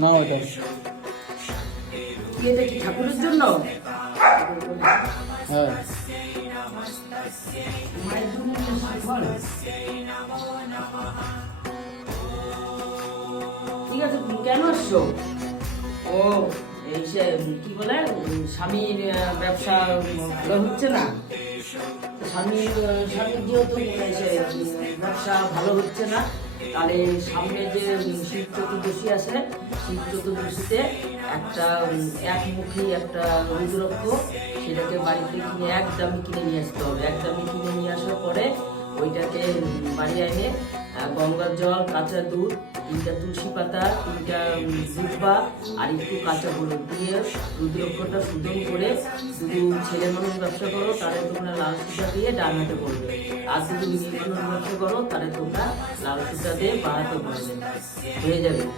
না ওটা কি এটা কি ঠাকুরের জন্য? হ্যাঁ মায়ের জন্য ফল। ঠিক আছে, তুমি কেন আসছো? ও এই সে কি বলে স্বামীর ব্যবসা ভালো হচ্ছে না। স্বামীর যেহেতু ব্যবসা ভালো হচ্ছে না, তাহলে সামনে যে শিব চতুর্দশী আছে, শিব চতুর্দশীতে একটা একমুখী একটা রুদ্রক্ষ, সেটাকে বাড়িতে কিনে একদমই কিনে নিয়ে আসতে হবে। একদমই কিনে নিয়ে আসার পরে ওইটাকে বাড়ি এনে গঙ্গার জল, কাঁচা দুধ, 3টা তুলসী পাতা, 3টা দুব্বা আর একটু কাঁচা হলুদ দিয়ে রুদ্রক্ষটা শোধন করে, শুধু ছেলে মানুষ ব্যবসা করো তাহলে তোমরা লাল সুতা দিয়ে ডান হাতে করবে, আর যদি মেয়ে মানুষ ব্যবসা করো তাহলে তোমরা লাল সুতা দিয়ে বাঁ হাতে করবে, হয়ে যাবে।